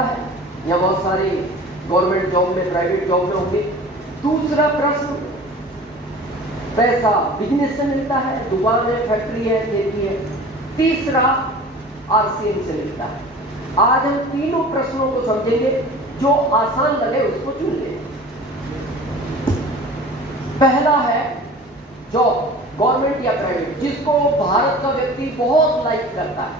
मिलता है या बहुत सारे गवर्नमेंट जॉब में, प्राइवेट जॉब में होंगे। दूसरा प्रश्न, पैसा बिजनेस से मिलता है, दुकान है, फैक्ट्री है, खेती है। तीसरा आरसीएम से मिलता है। आज हम तीनों प्रश्नों को समझेंगे, जो आसान लगे उसको चुन ले। पहला है जॉब, गवर्नमेंट या प्राइवेट, जिसको भारत का व्यक्ति बहुत लाइक करता है।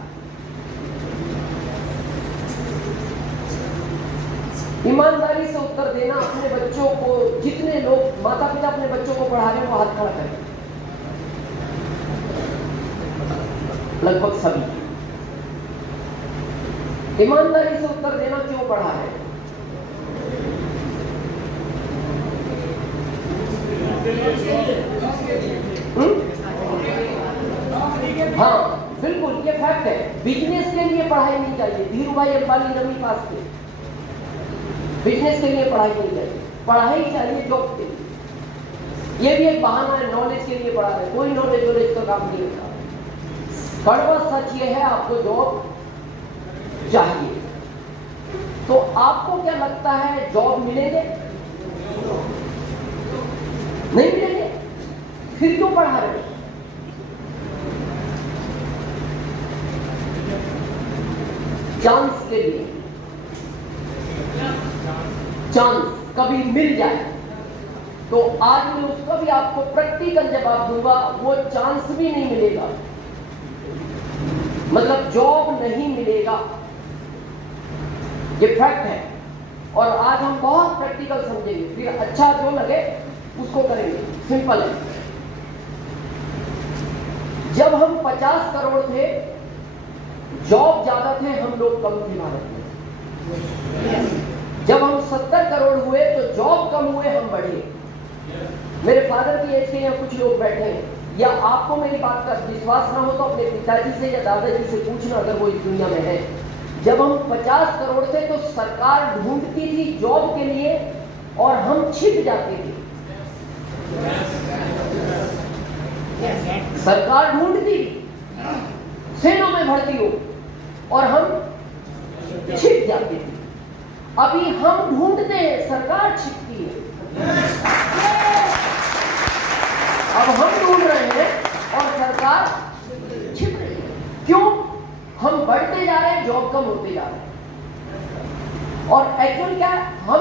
ईमानदारी से उत्तर देना। अपने बच्चों को, जितने लोग माता पिता अपने बच्चों को पढ़ा रहे हैं वो हाथ खड़ा करें, लगभग सभी। ईमानदारी से उत्तर देना, क्यों पढ़ा रहे हैं? हाँ बिल्कुल, ये फैक्ट है। बिजनेस के लिए पढ़ाई नहीं चाहिए। धीरू भाई अंबानी रमी पास थे, बिजनेस के लिए पढ़ाई नहीं चाहिए, पढ़ाई चाहिए जॉब के लिए। ये भी एक बहाना है, नॉलेज के लिए पढ़ा रहे, कोई नॉलेज तो काम नहीं होता। कड़वा सच ये है, आपको जॉब चाहिए। तो आपको क्या लगता है, जॉब मिलेंगे? नहीं मिलेंगे, फिर क्यों पढ़ा रहे हो? चांस के लिए, चांस कभी मिल जाए तो आज मैं उसका भी आपको प्रैक्टिकल जवाब दूंगा। वो चांस भी नहीं मिलेगा, मतलब जॉब नहीं मिलेगा, ये फैक्ट है। और आज हम बहुत प्रैक्टिकल समझेंगे, फिर अच्छा जो लगे उसको करेंगे। सिंपल है। जब हम 50 करोड़ थे, जॉब ज्यादा थे, हम लोग कम थे भारत में। जब हम 70 करोड़ हुए तो जॉब कम हुए, हम बढ़े। मेरे फादर की एज के यहाँ कुछ लोग बैठे हैं, या आपको मेरी बात का विश्वास ना हो तो अपने पिताजी से या दादाजी से पूछना, अगर वो इस दुनिया में है। जब हम 50 करोड़ थे तो सरकार ढूंढती थी जॉब के लिए और हम छिप जाते थे। सरकार ढूंढती, सेना में भर्ती हो, और हम छिप जाते थे। अभी हम ढूंढते हैं, सरकार छिपती है। अब हम ढूंढ रहे हैं और सरकार छिप रही है। क्यों? हम बढ़ते जा रहे हैं, जॉब कम होते जा रहे हैं। और एक्चुअल क्या, हम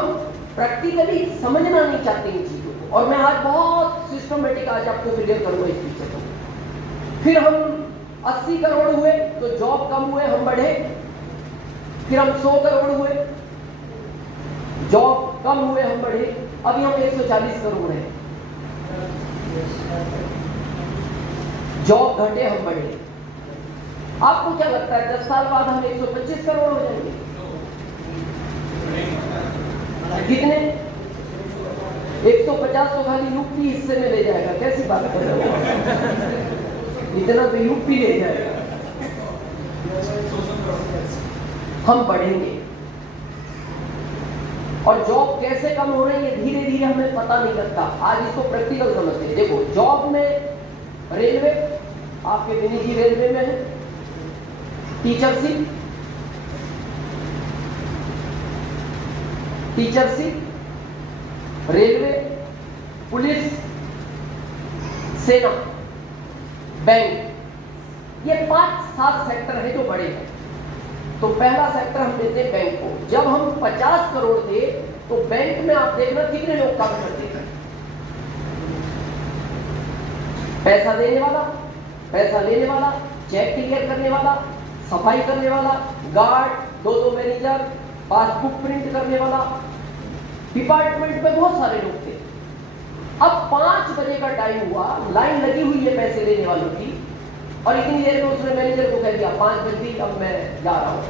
प्रैक्टिकली समझना नहीं चाहते इन चीजों को। और मैं आज बहुत सिस्टमेटिक आज आपको क्लियर करूंगा इस चीज को। फिर हम 80 करोड़ हुए तो जॉब कम हुए, हम बढ़े। फिर हम 100 करोड़ हुए, जॉब कम हुए, हम बढ़े। अभी हम 140 करोड़ हैं, जॉब घटे, हम बढ़े। आपको क्या लगता है 10 साल बाद हम 125 करोड़ हो जाएंगे? कितने? 150 तो खाली यूपी हिस्से में ले जाएगा। कैसी बात कर रहे हो? इतना तो यूपी ले जाएगा। हम बढ़ेंगे। और जॉब कैसे कम हो रही है धीरे धीरे, हमें पता नहीं लगता। आज इसको प्रैक्टिकल समझते हैं। देखो, जॉब में रेलवे, आपके विनी जी रेलवे में है, टीचरशिप, रेलवे, पुलिस, सेना, बैंक, ये 5-7 सेक्टर है जो बड़े हैं। तो पहला सेक्टर हम देते हैं बैंक को। जब हम 50 करोड़ थे तो बैंक में आप देखना कितने लोग काम करते थे। पैसा देने वाला, पैसा लेने वाला, चेक क्लियर करने वाला, सफाई करने वाला, गार्ड, 2 मैनेजर, पासबुक प्रिंट करने वाला। डिपार्टमेंट में बहुत सारे लोग थे। अब 5 बजे का टाइम हुआ, लाइन लगी हुई है पैसे लेने वालों की, और इतनी देर में उसने मैनेजर को कह दिया 5 बजे अब मैं जा रहा हूं।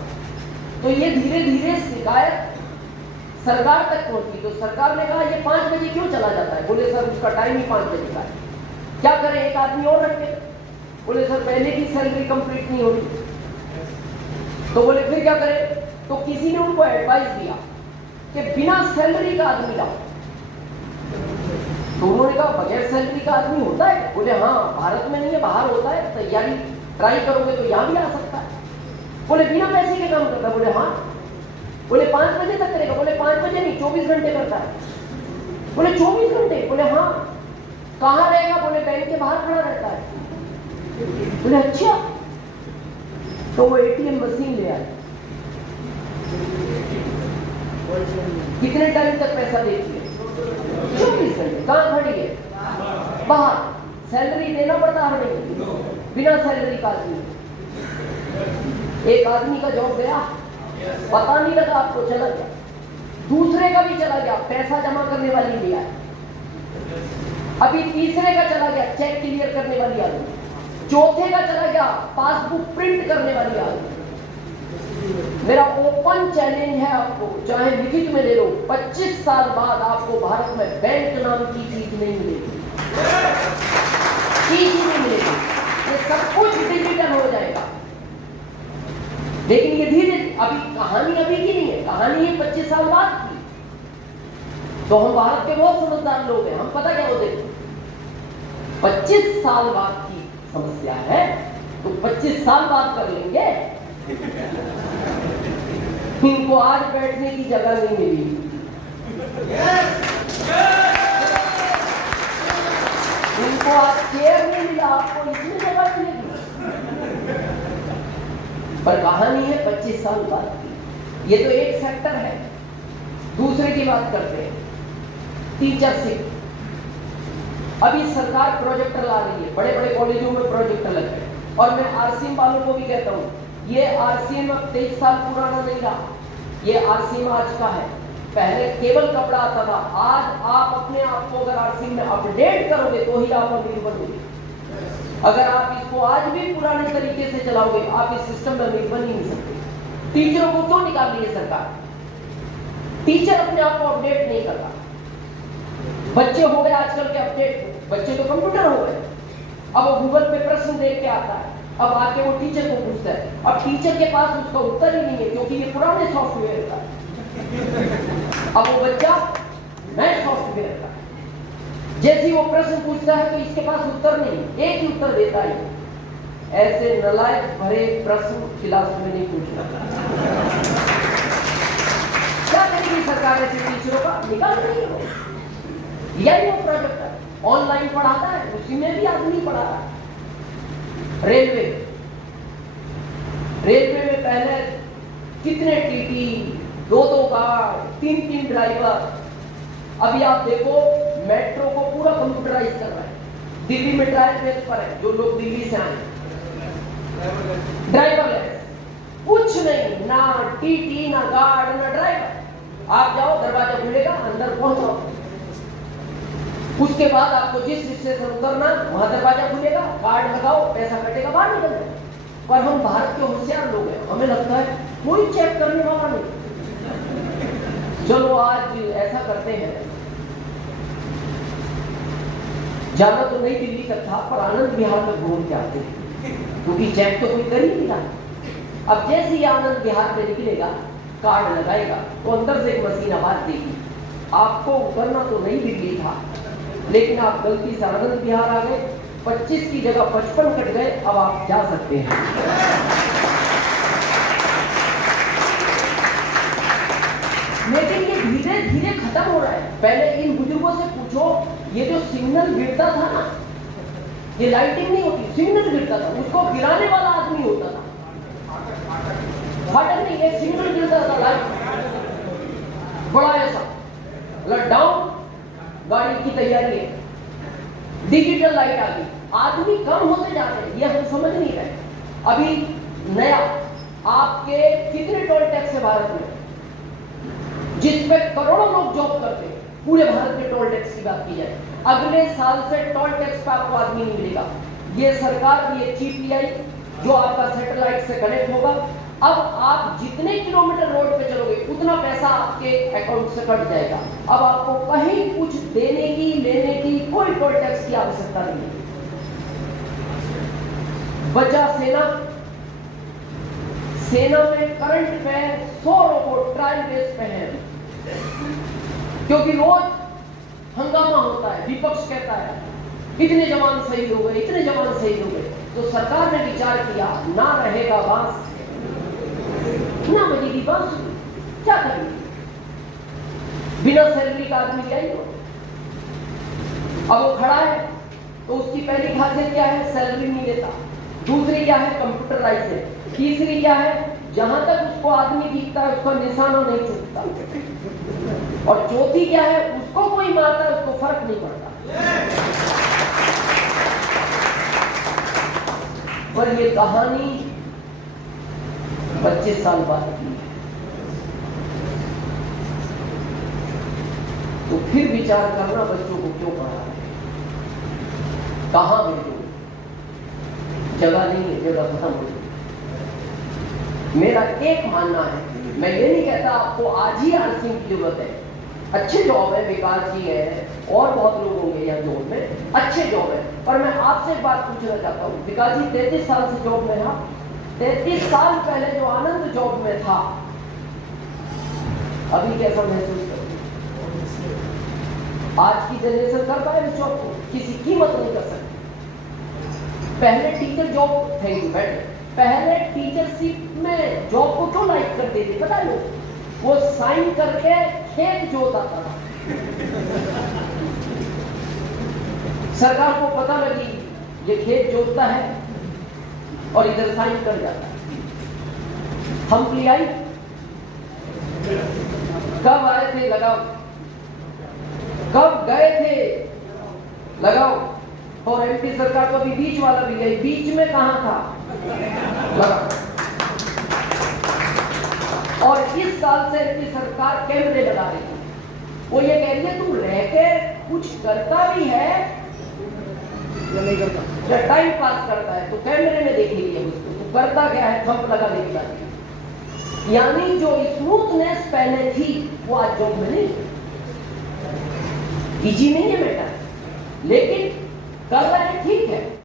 तो ये धीरे धीरे शिकायत सरकार तक पहुंची। तो सरकार ने कहा ये 5 बजे क्यों चला जाता है? बोले सर उसका टाइम ही 5 बजे का है। क्या करें, एक आदमी और रखे? बोले सर पहले की सैलरी कंप्लीट नहीं हो रही। तो बोले फिर क्या करें? तो किसी ने उनको एडवाइस दिया कि बिना सैलरी का आदमी लाओ। तो उन्होंने कहा बगैर सैलरी का आदमी होता है? बोले हाँ, भारत में नहीं है, बाहर होता है, तैयारी ट्राई करोगे तो यहां भी आ सकता है। बोले बिना पैसे के काम करता? बोले हाँ। बोले 5 बजे तक करेगा। बोले 5 बजे नहीं, 24 घंटे करता है। बोले 24 घंटे? बोले हाँ। कहाँ रहेगा? बोले बैंक के बाहर खड़ा रहता है। बोले अच्छा। तो वो एटीएम मशीन ले आए। कितने टाइम तक पैसा देती है? 24 घंटे। कहाँ खड़ी है? बाहर। सैलरी देना पड़ता है हमें, बिना सैलरी का आदमी। एक आदमी का जॉब गया, पता नहीं लगा, आपको चला गया। दूसरे का भी चला गया, पैसा जमा करने वाली भी आई। अभी तीसरे का चला गया, चेक क्लियर करने वाली आदमी। चौथे का चला गया, पासबुक प्रिंट करने वाली आदमी। मेरा ओपन चैलेंज है आपको, चाहे लिखित में ले लो, 25 साल बाद आपको भारत में बैंक नाम की चीज नहीं मिलेगी। चीज ही नहीं मिलेगी। ये सब कुछ डिजिटल हो जाएगा। लेकिन ये धीरे, अभी कहानी अभी की नहीं है, कहानी है 25 साल बाद की। तो हम भारत के बहुत समझदार लोग हैं, हम पता क्या होते हैं, 25 साल बाद की समस्या है तो 25 साल बाद कर लेंगे। इनको आज बैठने की जगह नहीं मिली। इनको आज चेयर नहीं मिला, आपको इसमें जगह मिलेगी। पर कहानी है 25 साल बाद की। ये तो एक सेक्टर है। दूसरे की बात करते हैं, टीचरशिप। अभी सरकार प्रोजेक्टर ला रही है, बड़े बड़े कॉलेजों में प्रोजेक्टर लग गए। और मैं आरसीएम वालों को भी कहता हूँ, ये आरसीएम अब 23 साल पुराना नहीं रहा, ये आरसीएम आज का है। पहले केवल कपड़ा आता था, आज आप अपने आप को अगर आरसीएम में अपडेट करोगे तो ही आप अमीर बनोगे। अगर आप इसको आज भी पुराने तरीके से चलाओगे, आप इस सिस्टम में अमीर बन ही नहीं सकते। टीचरों को क्यों निकाल रही है सरकार? टीचर अपने आप को अपडेट नहीं करता। बच्चे हो गए आजकल के अपडेट, बच्चे तो कंप्यूटर हो गए। अब वो गूगल पे प्रश्न देख के आता है, अब आके वो टीचर को पूछता है। अब टीचर के पास उसका उत्तर ही नहीं है, क्योंकि ये पुराने सॉफ्टवेयर का है। अब वो बच्चा नए सॉफ्टवेयर का है। जैसे वो प्रश्न पूछता है तो इसके पास उत्तर नहीं, एक ही उत्तर देता है। ऐसे नालायक भरे प्रश्न क्लास में नहीं पूछना। क्या करेगी सरकार ऐसे टीचरों का? निकाल रही है। यही वो प्रोजेक्ट ऑनलाइन पढ़ाता है, उसी में भी आदमी पढ़ा रहा है। रेलवे में पहले कितने टीटी, 2 गार्ड, 3 ड्राइवर। अभी आप देखो मेट्रो को पूरा कंप्यूटराइज कर रहा है। दिल्ली में ट्रायल बेस पर है, जो लोग दिल्ली से आए, ड्राइवरलेस, कुछ नहीं, ना टीटी, ना गार्ड, ना ड्राइवर। आप जाओ, दरवाजा खुलेगा, अंदर पहुंचो। उसके बाद आपको जिस स्टेशन उतरना वहां दरवाजा खुलेगा, कार्ड लगाओ, पैसा कटेगा, बाहर निकल जाओ। पर हम भारत के होशियार लोग हैं, हमें लगता है कोई चेक करने वाला नहीं। चलो आज ऐसा करते हैं, जाना तो नई दिल्ली तक था, पर आनंद विहार में घूम के आते हैं, क्योंकि चेक तो कोई कर ही नहीं रहा। अब जैसे ही आनंद विहार में निकलेगा, कार्ड लगाएगा, तो अंदर से एक मशीन आवाज देगी, आपको उतरना तो नई दिल्ली था, लेकिन आप गलती से आनंद विहार आ गए, 25 की जगह 55 कट गए, अब आप जा सकते हैं। लेकिन ये धीरे धीरे खत्म हो रहा है। पहले इन बुजुर्गों से पूछो, ये जो सिग्नल गिरता था ना, ये लाइटिंग नहीं होती, सिग्नल गिरता था, उसको गिराने वाला आदमी होता था। फाटक नहीं, एक सिग्नल गिरता था, लाइट बड़ा ऐसा, डाउन, गाड़ी की तैयारी है, डिजिटल लाइट आ गई। आदमी कम होते जा रहे हैं, ये हम समझ नहीं रहे। अभी नया आपके कितने टोल टैक्स है भारत में, जिसपे करोड़ों लोग जॉब करते हैं, पूरे भारत में टोल टैक्स की बात की जाए, अगले साल से टोल टैक्स का आपको आदमी नहीं मिलेगा। ये सरकार की GPI जो आपका सैटेलाइट से कनेक्ट होगा, अब आप जितने किलोमीटर रोड पे चलोगे उतना पैसा आपके अकाउंट से कट जाएगा। अब आपको कहीं कुछ देने की, लेने की, कोई टोल टैक्स की आवश्यकता नहीं है। बचा सेना में करंट पे 100 रोबोट ट्रायल बेस पे है, क्योंकि रोज हंगामा होता है, विपक्ष कहता है इतने जवान शहीद हो गए, इतने जवान शहीद हो गए। तो सरकार ने विचार किया, ना रहेगा बांस, ना बजेगी बांसुरी, क्या करेंगे? बिना सैलरी का आदमी क्या ही हो। अब वो खड़ा है तो उसकी पहली खासियत क्या है? सैलरी नहीं लेता। दूसरी क्या है? कंप्यूटराइज है। तीसरी क्या है? जहां तक उसको आदमी दिखता है उसका निशाना नहीं चूकता। और चौथी क्या है? उसको कोई मारता है उसको फर्क नहीं पड़ता। पर ये कहानी 25 साल बाद की है। तो फिर विचार करना बच्चों को क्यों पढ़ा है, कहां भेजो? जगह नहीं है, जगह खत्म हो गई। मेरा एक मानना है, मैं ये नहीं कहता आपको आज ही नर्सिंग की जरूरत है। अच्छे जॉब है, विकास जी है और बहुत लोग होंगे यहाँ जॉब में, अच्छे जॉब है। पर मैं आपसे एक बात पूछना चाहता हूँ, विकास जी 33 साल से जॉब में है। 33 साल पहले जो आनंद जॉब में था, अभी कैसा महसूस कर? आज की जनरेशन कर पाए इस जॉब को? किसी कीमत नहीं कर सकती। पहले टीचर जॉब, थैंक यू बैठ, पहले टीचरशिप में जॉब को क्यों लाइक करते थे पता है? वो साइन करके खेत जोता था। सरकार को पता लगी ये खेत जोतता है और इधर साइन कर जाता है। हम आई कब आए थे? लगाओ। कब गए थे? लगाओ। और एमपी सरकार तो अभी बीच वाला भी गई, बीच में कहां था? लगाओ। और इस साल से एमपी सरकार कैमरे लगा रही है। वो ये कह रही है तू रह के कुछ करता भी है या नहीं करता? जब टाइम पास करता है तो कैमरे में देखेगी उसको तू करता क्या है, थंप लगा देगी बात। यानी जो स्मूथनेस पहले थी वो आज जॉब में नहीं। इजी नहीं है बेटा, लेकिन कर रहे हैं, ठीक है।